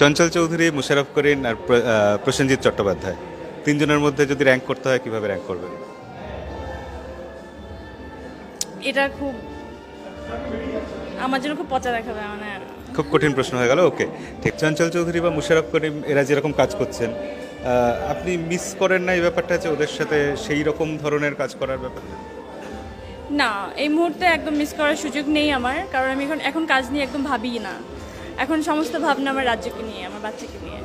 চঞ্চল চৌধুরী মুশারফ করিম আর প্রসেনজিৎ চট্টোপাধ্যায়। তিনজনের মধ্যে যদি র্যাঙ্ক করতে হয় কীভাবে র্যাঙ্ক করবেন? এটা খুব আমার জন্য খুব পচা দেখাবে মানে খুব কঠিন প্রশ্ন হয়ে গেল ওকে ঠিক চঞ্চল চৌধুরী বা মুশারফ করিম এরা যেরকম কাজ করছেন আপনি মিস করেন না এই ব্যাপারটা যে ওদের সাথে সেই রকম ধরনের কাজ করার ব্যাপারটা? না এই মুহূর্তে একদম মিস করার সুযোগ নেই আমার কারণ আমি এখন এখন কাজ নিয়ে একদম ভাবি না। এখন সমস্ত ভাবনা আমার রাজ্যকে নিয়ে আমার বাচ্চাকে নিয়ে।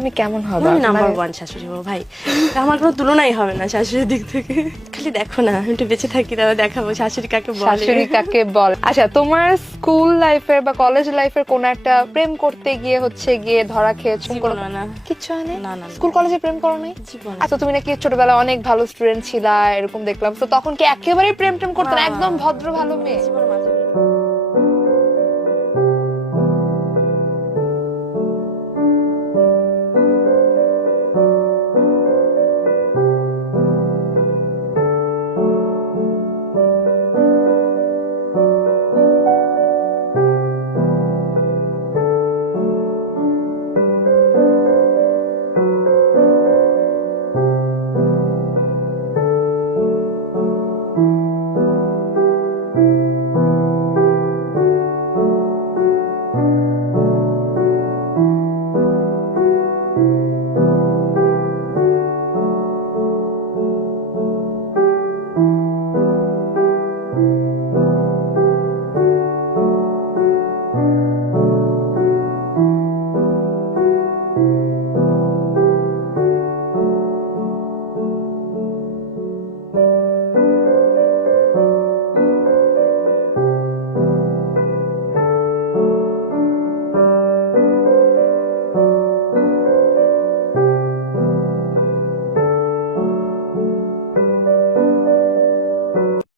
তুমি কেমন হবে? নাম্বার ওয়ান শাশুড়ি বউ ভাই। আমার কোনো তুলনাই হবে না শাশুড়ির দিক থেকে। খালি দেখো না আমি একটু বেঁচে থাকি তাহলে দেখাবো শাশুড়ি কাকে বলে। শাশুড়ি কাকে বল? আচ্ছা তোমার স্কুল লাইফের বা কলেজ লাইফের কোন একটা প্রেম করতে গিয়ে হচ্ছে গিয়ে ধরা খেয়েছো? কোনো না। কিচ্ছু হয় না, না। স্কুল কলেজে প্রেম করো নাই। আচ্ছা তুমি নাকি ছোটবেলায় অনেক ভালো স্টুডেন্ট ছিলা এরকম দেখলাম। তো তখন কি একেবারেই প্রেম টেম করতে না। একদম ভদ্র ভালো মেয়ে?